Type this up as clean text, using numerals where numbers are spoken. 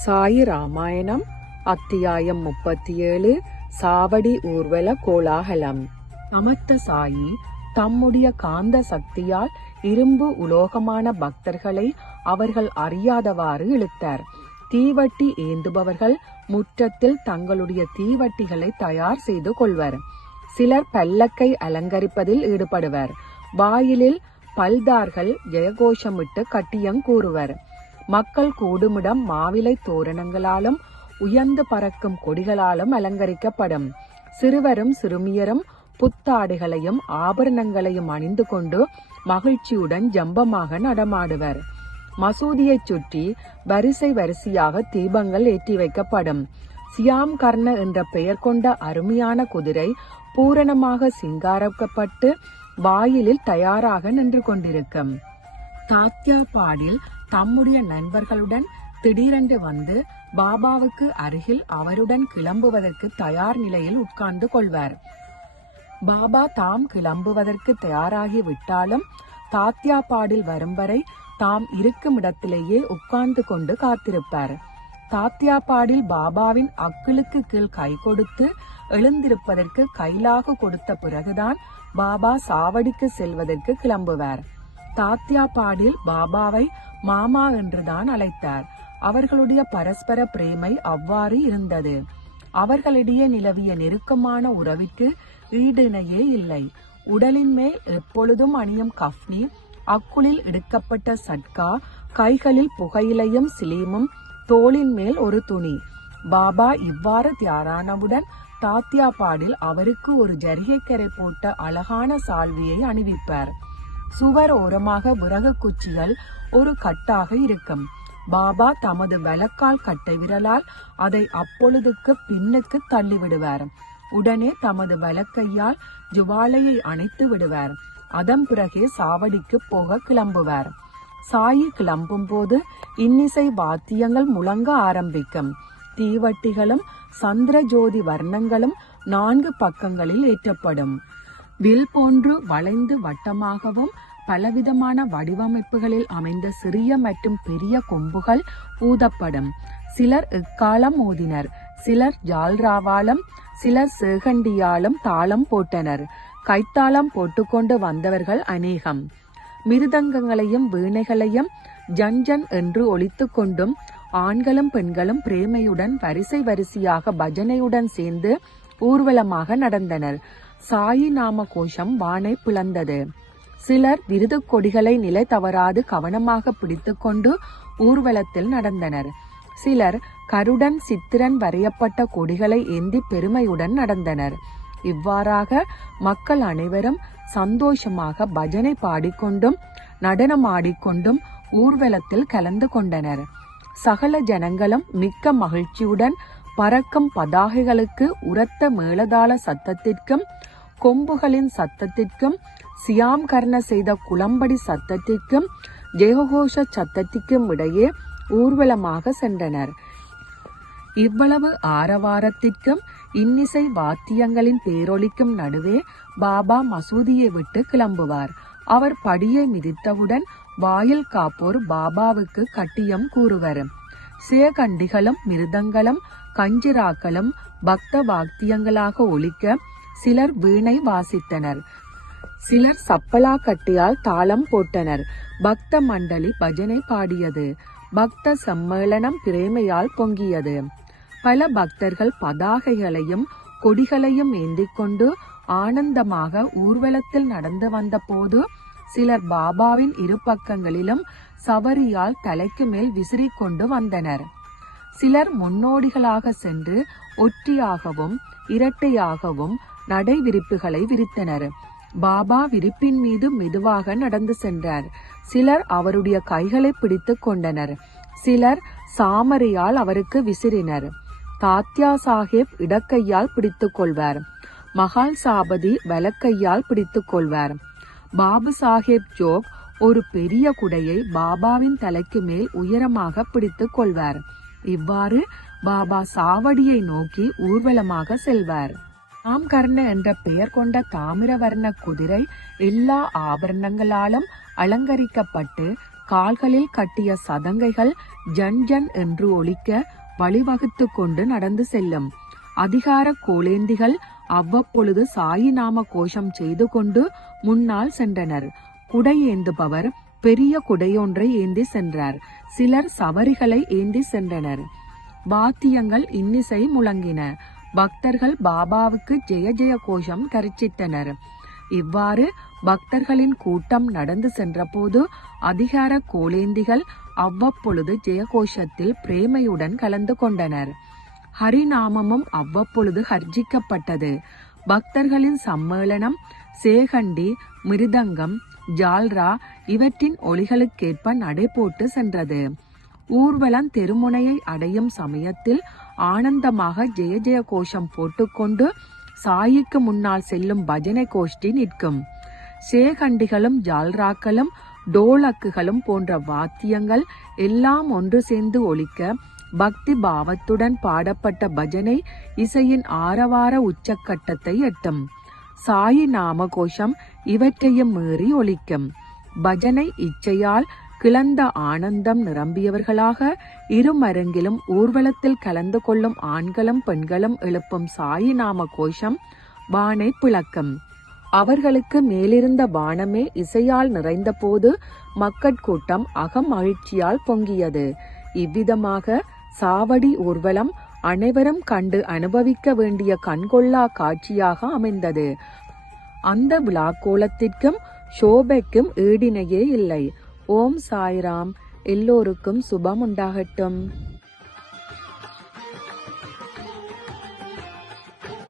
சாயி ராமாயணம் அத்தியாயம் 37 சாவடி ஊர்வல கோலாகலம். சமர்த்த சாயி தம்முடைய காந்த சக்தியால் இரும்பு உலோகமான பக்தர்களை அவர்கள் அறியாதவாறு இழுத்தார். தீவட்டி ஏந்துபவர்கள் முற்றத்தில் தங்களுடைய தீவட்டிகளை தயார் செய்து கொள்வர். சிலர் பல்லக்கை அலங்கரிப்பதில் ஈடுபடுவர். வாயிலில் பல்தார்கள் ஜெயகோஷமிட்டு கட்டியங் கூறுவர். மக்கள் கூடுமிடம் மாவிலை தோரணங்களாலும் உயர்ந்து பறக்கும் கொடிகளாலும் அலங்கரிக்கப்படும். சிறுவரும் சிறுமியரும் புத்தாடைகளையும் ஆபரணங்களையும் அணிந்து கொண்டு மகிழ்ச்சியுடன் ஜம்பமாக நடமாடுவர். மசூதியை சுற்றி வரிசை வரிசையாக தீபங்கள் ஏற்றி வைக்கப்படும். சியாம் கர்ண என்ற பெயர் கொண்ட அருமையான குதிரை பூரணமாக சிங்காரிக்கப்பட்டு வாயிலில் தயாராக நின்று கொண்டிருக்கும். தாத்யாபாடில் தம்முடைய நண்பர்களுடன் திடீரென்று வந்து பாபாவுக்கு அருகில் அவருடன் கிளம்புவதற்கு தயார் நிலையில் உட்கார்ந்து கொள்வார். பாபா தாம் கிளம்புவதற்கு தயாராகி விட்டாலும் தாத்யாபாடில் வரும் வரை தாம் இருக்கும் இடத்திலேயே உட்கார்ந்து கொண்டு காத்திருப்பார். தாத்யாபாடில் பாபாவின் அக்கிளுக்கு கீழ் கை கொடுத்து எழுந்திருப்பதற்கு கைலாக கொடுத்த பிறகுதான் பாபா சாவடிக்கு செல்வதற்கு கிளம்புவார். தாத்யாபாடில் பாபாவை மாமா என்றுதான் அழைத்தார். அவர்களுடைய பரஸ்பர பிரேமை அவ்வாறு இருந்தது. அவர்களிடையே நிலவிய நெருக்கமான உறவிற்கு ஈடிணையே இல்லை. உடலின் மேல் எப்பொழுதும் அணியும் கஃப்னி, அக்குளில் எடுக்கப்பட்ட சட்கா, கைகளில் புகையிலையும் சிலீமும், தோளின் மேல் ஒரு துணி. பாபா இவ்வாறு தயாரானவுடன் தாத்யாபாடில் அவருக்கு ஒரு ஜரிகைக்கரை போட்ட அழகான சால்வியை அணிவிப்பார். சுவர் ஓரமாக விறகு குச்சிகள் ஒரு கட்டாக இருக்கும். பாபா தமது வலக்கால் கட்டை விரலால் அதை அப்பொழுதுக்கு பின்னுக்கு தள்ளிவிடுவார். உடனே தமது வலக்கையால் ஜுவாலையை அணைத்து விடுவார். அதன் பிறகே சாவடிக்கு போக கிளம்புவார். சாயி கிளம்பும் போது இன்னிசை வாத்தியங்கள் முழங்க ஆரம்பிக்கும். தீவட்டிகளும் சந்திர ஜோதி வர்ணங்களும் 4 பக்கங்களில் ஏற்றப்படும். வில் போன்று வளைந்து வட்டமாகவும் பலவிதமான வடிவமைப்புகளில் அமைந்த சிறிய மற்றும் பெரிய கொம்புகள் ஊதப்படும். சிலர் எக்காலம் ஊதினர், சிலர் ஜால்ராவாலும் சிலர் சேகண்டியாலும் தாளம் போட்டனர். கைத்தாளம் போட்டுக்கொண்டு வந்தவர்கள் அநேகம். மிருதங்கங்களையும் வீணைகளையும் ஜன்ஜன் என்று ஒலித்து கொண்டும் ஆண்களும் பெண்களும் பிரேமையுடன் வரிசை வரிசையாக பஜனையுடன் சேர்ந்து ஊர்வலமாக நடந்தனர். சாயி நாம கோஷம் வானை பிளந்தது. சிலர் விருது கொடிகளை நிலை தவறாது கவனமாக பிடித்து கொண்டு ஊர்வலத்தில் நடந்தனர். சிலர் கருடன் சித்திரன் வரையப்பட்ட கொடிகளை ஏந்தி பெருமையுடன் நடந்தனர். இவ்வாறாக மக்கள் அனைவரும் சந்தோஷமாக பஜனை பாடிக்கொண்டும் நடனமாடிக்கொண்டும் ஊர்வலத்தில் கலந்து கொண்டனர். சகல ஜனங்களும் மிக்க மகிழ்ச்சியுடன் பறக்கும் பதாகைகளுக்கு உரத்த மேளதாள சத்தத்திற்கும் கொம்புகளின் சத்தத்திற்கும் சியாம் கர்ண செய்த குளம்படி சத்தத்திற்கும் ஜெயகோஷ சத்தத்திற்கும் இடையே ஊர்வலமாக சென்றனர். இவ்வளவு ஆரவாரத்திற்கும் இன்னிசை வாத்தியங்களின் பேரொலிக்கும் நடுவே பாபா மசூதியை விட்டு கிளம்புவார். அவர் படியை மிதித்தவுடன் வாயில் காப்போர் பாபாவுக்கு கட்டியம் கூறுவர். சேகண்டிகளும் மிருதங்களும் கஞ்சிராக்களும் பக்த வாத்தியங்களாக ஒலிக்க சிலர் வீணை வாசித்தனர். சிலர் சப்பலா கட்டியால் தாளம் போட்டனர். பக்த மண்டலி பஜனை பாடியது. பக்த சம்மேளனம் பிரேமையால் பொங்கியது. பல பக்தர்கள் பதாகைகளையும் கொடிகளையும் ஏந்திக் கொண்டு ஆனந்தமாக ஊர்வலத்தில் நடந்து வந்த போது சிலர் பாபாவின் இரு பக்கங்களிலும் சவரியால் தலைக்கு மேல் விசிறிக்கொண்டு வந்தனர். சிலர் முன்னோடிகளாக சென்று ஒற்றியாகவும் இரட்டையாகவும் நடை விரிப்புகளை விரித்தனர். பாபா விரிப்பின் மீது மெதுவாக நடந்து சென்றார். சிலர் அவருடைய கைகளை பிடித்து கொண்டனர். சிலர் சாமரையால் அவருக்கு விசிறினர். தாத்யா சாஹேப் இடக்கையால் பிடித்துக் கொள்வார். மகால் சாபதி வலக்கையால் பிடித்துக் கொள்வார். பாபு சாஹேப் ஜோக் ஒரு பெரிய குடையை பாபாவின் தலைக்கு மேல் உயரமாக பிடித்துக் கொள்வார். இவ்வாறு பாபா சாவடியை நோக்கி ஊர்வலமாக செல்வார். ராம் கர்ண என்ற பெயர் கொண்ட தாமிரவர்ண குதிரை எல்லா ஆபரணங்களாலும் அலங்கரிக்கப்பட்டு கால்களில் கட்டிய சதங்கைகள் ஜன் ஜன் என்று ஒலிக்க வழிவகுத்து கொண்டு நடந்து செல்லும். அதிகார கோலேந்திகள் அவ்வப்பொழுது சாயி நாம கோஷம் செய்து கொண்டு முன்னால் சென்றனர். குடை ஏந்துபவர் பெரிய குடையொன்றை ஏந்தி சென்றார். சிலர் சவரிகளை ஏந்தி சென்றனர். வாத்தியங்கள் இன்னிசை முழங்கின. பக்தர்கள் பாபாவுக்கு ஜெய ஜெய கோஷம் கர்ச்சித்தனர். இவ்வாறு பக்தர்களின் கூட்டம் நடந்து சென்றபோது அதிகார கோலேந்திகள் அவ்வப்பொழுது ஜெயகோஷத்தில் பிரேமையுடன் கலந்து கொண்டனர். ஹரிநாமமும் அவ்வப்பொழுது ஹர்ஜிக்கப்பட்டது. பக்தர்களின் சம்மேளனம் சேகண்டி, மிருதங்கம், ஜால்ரா இவற்றின் ஒலிகளுக்கேற்ப நடைபோட்டு சென்றது. ஊர்வலம் தெருமுனையை அடையும் சமயத்தில் ஆனந்தமாக ஜெய ஜெய கோஷம் போட்டுக்கொண்டு சாயிக்கு முன்னால் செல்லும் பஜனை கோஷ்டி நிற்கும். சேகண்டிகளும் ஜால்ராக்களும் டோலக்குகளும் போன்ற வாத்தியங்கள் எல்லாம் ஒன்று சேர்ந்து ஒலிக்க பக்தி பாவத்துடன் பாடப்பட்ட பஜனை இசையின் ஆரவார உச்சக்கட்டத்தை எட்டும். சாயி நாம கோஷம் இவற்றையும் மீறி ஒலிக்கும். பஜனை இச்சையால் கிளந்த ஆனந்தம் நிரம்பியவர்களாக இருமருங்கிலும் ஊர்வலத்தில் கலந்து கொள்ளும் ஆண்களும் பெண்களும் எழுப்பும் சாயி நாம கோஷம் வானை பிளக்கும். அவர்களுக்கு மேலிருந்த வானமே இசையால் நிறைந்த போது மக்கட்கூட்டம் அகம் மகிழ்ச்சியால் பொங்கியது. இவ்விதமாக சாவடி ஊர்வலம் அனைவரும் கண்டு அனுபவிக்க வேண்டிய கண்கொள்ளா காட்சியாக அமைந்தது. அந்த விழாக்கோலத்திற்கும் ஷோபைக்கும் ஈடிணையே இல்லை. ஓம் சாய்ராம். எல்லோருக்கும் சுபம் உண்டாகட்டும்.